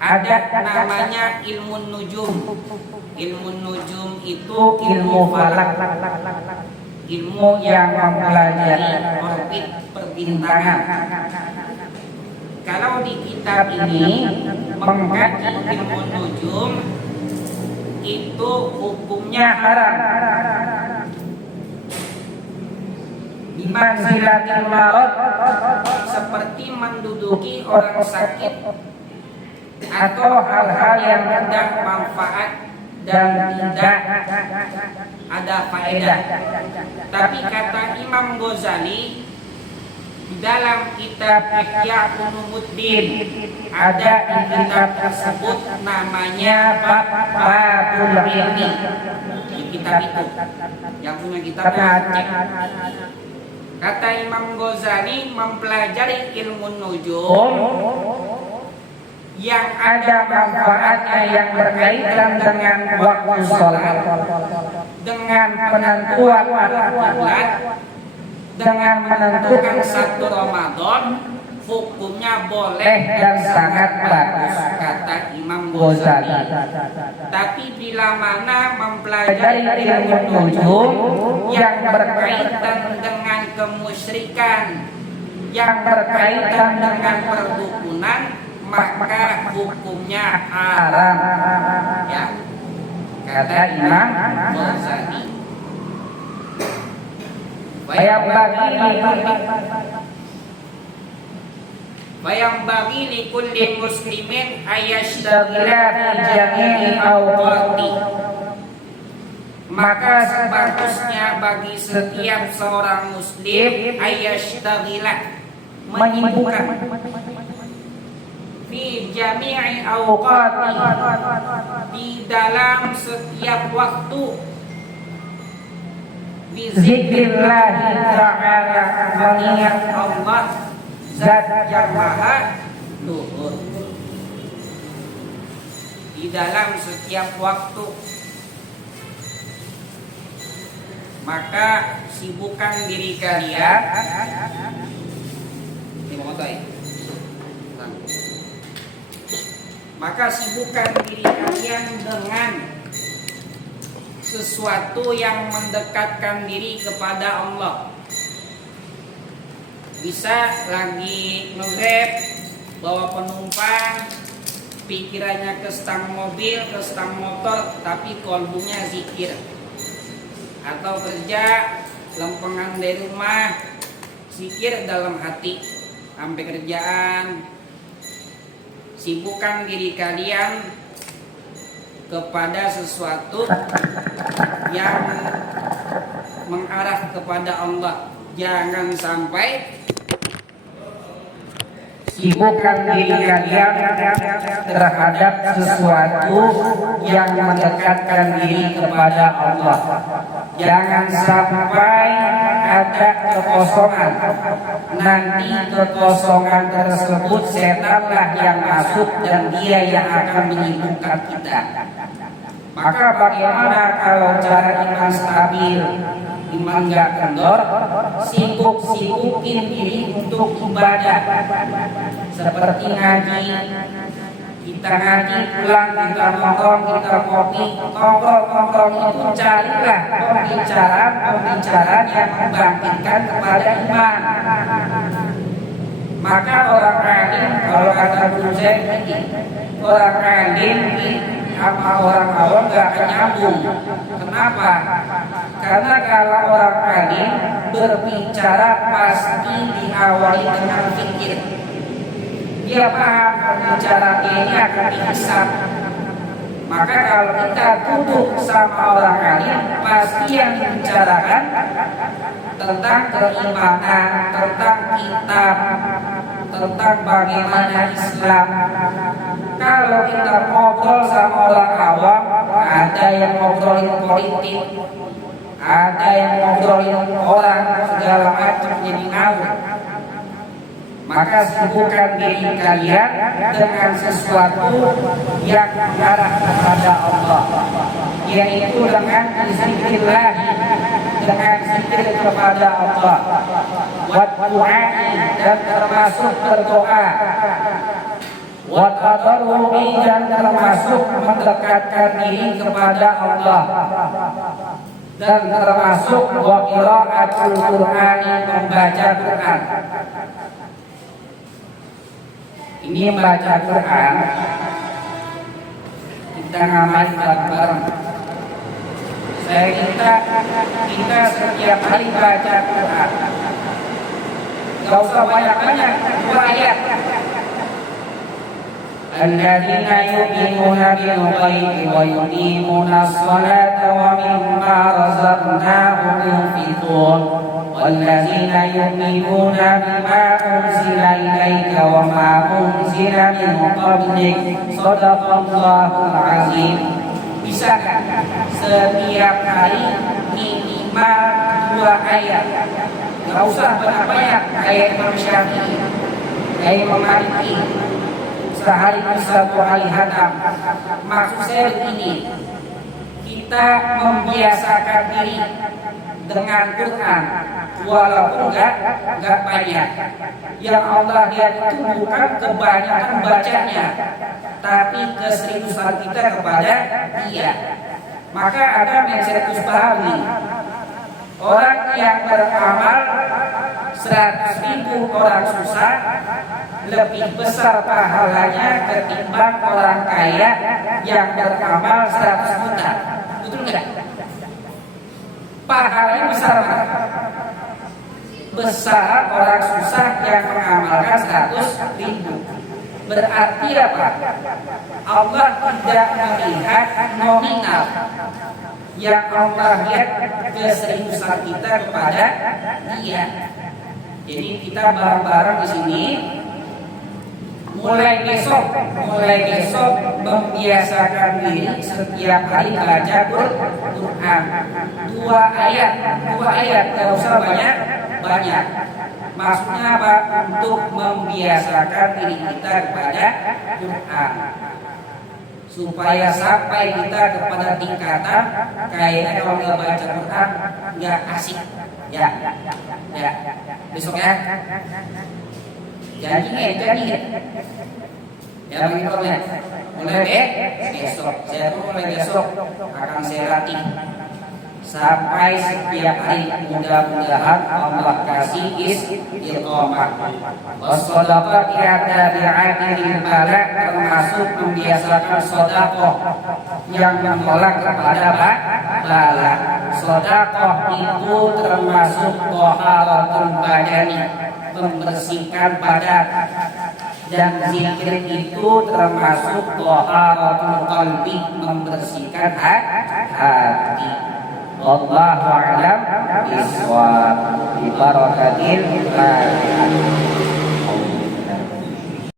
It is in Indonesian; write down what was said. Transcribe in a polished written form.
Ada namanya ilmu nujum. Ilmu nujum itu ilmu falak, ilmu yang mempelajari orbit perbintangan. Kalau di kitab ini mengkaji ilmu nujum itu hukumnya haram. Bimanzilatil marad, seperti menduduki orang sakit atau hal-hal yang tidak manfaat dan tidak ada faedah. Tapi kata Imam Ghazali di dalam kitab Ihya Ulumuddin, ada di kitab tersebut namanya Babul Ilmi. Di kitab itu yang punya kitabnya cek. Kata Imam Ghazali, mempelajari ilmu nujum yang ada manfaatnya yang berkaitan dengan waktu sholat, dengan penentuan arah kiblat, dengan menentukan satu Ramadan, hukumnya boleh dan sangat bagus, kata Imam Ghazali. Tapi bila mana mempelajari ilmu nujum yang berkaitan dengan kemusyrikan, yang berkaitan dengan perdukunan, maka hukumnya haram, ya, kata Imam Ghazali. Bayang bagi likulli muslimin ayashtagila fi jami'i awqati. Maka sebagusnya bagi setiap seorang muslim ayashtagila, menyibukkan, fi jami'i awqati, di dalam setiap waktu, bizikrillah ta'ala, mengingat Allah Zat yang Maha Luhur, di dalam setiap waktu. Maka sibukkan diri kalian. Maka sibukkan diri kalian dengan sesuatu yang mendekatkan diri kepada Allah. Bisa lagi nge-grab, bawa penumpang, pikirannya ke stang mobil, ke stang motor, tapi kolbunya zikir. Atau kerja, lempengan dari rumah, zikir dalam hati, sampai kerjaan. Sibukkan diri kalian kepada sesuatu yang mengarah kepada Allah. Jangan sampai sibukkan diri kalian terhadap sesuatu yang mendekatkan diri kepada Allah. Jangan sampai ada kekosongan. Nanti kekosongan tersebut setanlah yang masuk dan dia yang akan menyibukkan kita. Maka bagaimana kalau cara iman stabil, iman gak kendor? Sibuk-sibukin diri untuk ibadah. Seperti ngaji, kita ngaji pulang, kita nongkrong, kita kopi, nongkrong itu carilah pembicaraan yang membangkitkan kepada iman. Maka orang alim, kalau kata guru saya, orang alim sama orang awam gak akan nyambung. Kenapa? Karena kalau orang alim berbicara pasti diawali dengan fikir. Dia paham pembicaraan ini akan dihisab. Maka kalau kita duduk sama orang alim, pasti yang dibicarakan tentang keimanan, tentang kitab, tentang bagaimana Islam. Kalau kita ngobrol sama orang awam, ada yang ngobrolin politik, ada yang ngobrolin orang segala macam, jadi ngawur. Maka sibukkan diri kalian dengan sesuatu yang mengarah kepada Allah, yaitu dengan zikrillah, dengan zikir kepada Allah, wa du'a, dan termasuk berdoa. wa taqarrubi dan termasuk mendekatkan diri kepada Allah, dan termasuk wa qiraatul Qur'an, membaca Quran. Ini membaca Quran kita ngamalin bareng-bareng. Saya minta kita setiap hari baca Quran. Gak usah banyak-banyak, 2 ayat. Alladzina yu'minuna bil ghaibi wa yuqimuna as-salata wa mimma razaqnahum yunfiqun. Walladzina yu'minuna bima unzila ilaika wa ma unzila min qablik. Shadaqallahul azim. Bisa kan setiap hari minimal 2 ayat? Gak usah banyak-banyak kayak Imam Syafi'i, kayak Imam Maliki, sehari bisa 2 kali hatam. Maksud saya begini, kita membiasakan diri dengan Quran walaupun gak banyak. Yang Allah lihat itu bukan kebanyakan bacanya, tapi keseriusan kita kepada Dia. Maka ada mindset Usbahawi, orang yang beramal 100.000 orang susah lebih besar pahalanya ketimbang orang kaya yang beramal 100 juta. Betul nggak? Pahalanya besar mana? Besar orang susah yang mengamalkan 100.000. Berarti apa? Allah tidak melihat nominal, yang Allah lihat keseriusan kita kepada Dia. Jadi kita bareng-bareng di sini. Mulai besok membiasakan diri setiap hari baca Quran. 2 ayat, tidak usah banyak. Maksudnya apa? Untuk membiasakan diri kita kepada Quran, supaya sampai kita kepada tingkatan kayaknya kalau nggak baca Quran nggak asik. Ya. Besok ya. Janji. Ya begitu ya. Mulai besok. Saya tuh mulai besok akan saya latih sampai setiap hari. Mudah-mudahan Allah kasih istiqomah. Wassadaqati bi'adil balak, termasuk membiasakan sedekah yang menolak kepada bala. Sedekah itu termasuk taharatul badani, membersihkan badan, dan zikir itu termasuk taharatul qalbi, membersihkan hati. Wallahu a'lam bishawab. Bi barakatil Fatihah.